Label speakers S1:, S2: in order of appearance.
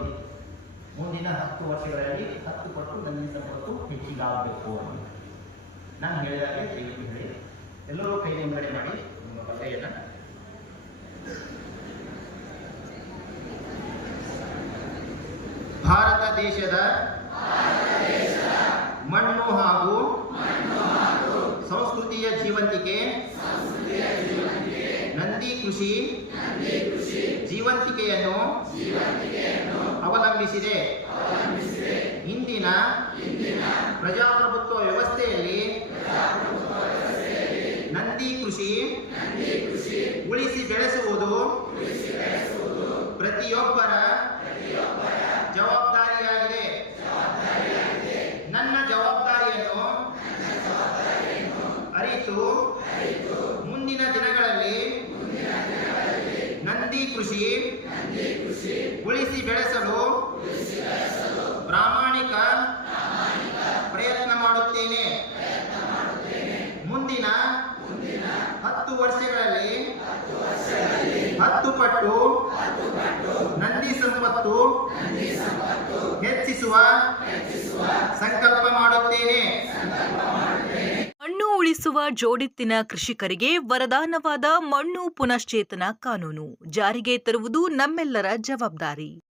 S1: ಗುರಿ ಮುಂದಿನ ಹತ್ತು ವರ್ಷಗಳಲ್ಲಿ ಹತ್ತು ಪಟ್ಟು ನನ್ನ ಸಂಪತ್ತು ಹೆಚ್ಚಿಗಾಗಬೇಕು ಅಂತ. ನಾನು ಹೇಳಿದಾಗೆ ದಯವಿಟ್ಟು ಹೇಳಿ ಎಲ್ಲರೂ ಕೈ ನಿಂಬಡೆ ಮಾಡಿ ನಿಮ್ಮ ಬಲ್ಲೆಯನ್ನು ಭಾರತ ದೇಶದ ಮಣ್ಣು ಹಾಗೂ ಸಂಸ್ಕೃತಿಯ ಜೀವಂತಿಕೆ. ಕೃಷಿ ಜೀವಂತಿಕೆಯನ್ನು ಅವಲಂಬಿಸಿದೆ. ಇಂದಿನ ಪ್ರಜಾಪ್ರಭುತ್ವ ವ್ಯವಸ್ಥೆಯಲ್ಲಿ ನಂದಿ ಕೃಷಿ ಉಳಿಸಿ ಬೆಳೆಸುವುದು ಪ್ರತಿಯೊಬ್ಬರ ಜವಾಬ್ದಾರಿಯಾಗಿದೆ. ನನ್ನ ಜವಾಬ್ದಾರಿಯನ್ನು ಅರಿತು ಮುಂದಿನ ದಿನಗಳಲ್ಲಿ ನಂದಿ ಕೃಷಿ ಉಳಿಸಿ ಬೆಳೆಸಲು ಪ್ರಾಮಾಣಿಕ ಪ್ರಯತ್ನ ಮಾಡುತ್ತೇನೆ. ಮುಂದಿನ ಹತ್ತು ವರ್ಷಗಳಲ್ಲಿ ಹತ್ತು ಪಟ್ಟು ನಂದಿ ಸಂಪತ್ತು ಹೆಚ್ಚಿಸುವ ಸಂಕಲ್ಪ ಮಾಡುತ್ತೇನೆ
S2: ಮಣ್ಣು ಜೋಡಿತ್ತಿನ ಕೃಷಿಕರಿಗೆ ವರದಾನವಾದ ಮಣ್ಣು ಪುನಶ್ಚೇತನ ಕಾನೂನು ಜಾರಿಗೆ ತರುವುದು ನಮ್ಮೆಲ್ಲರ ಜವಾಬ್ದಾರಿ.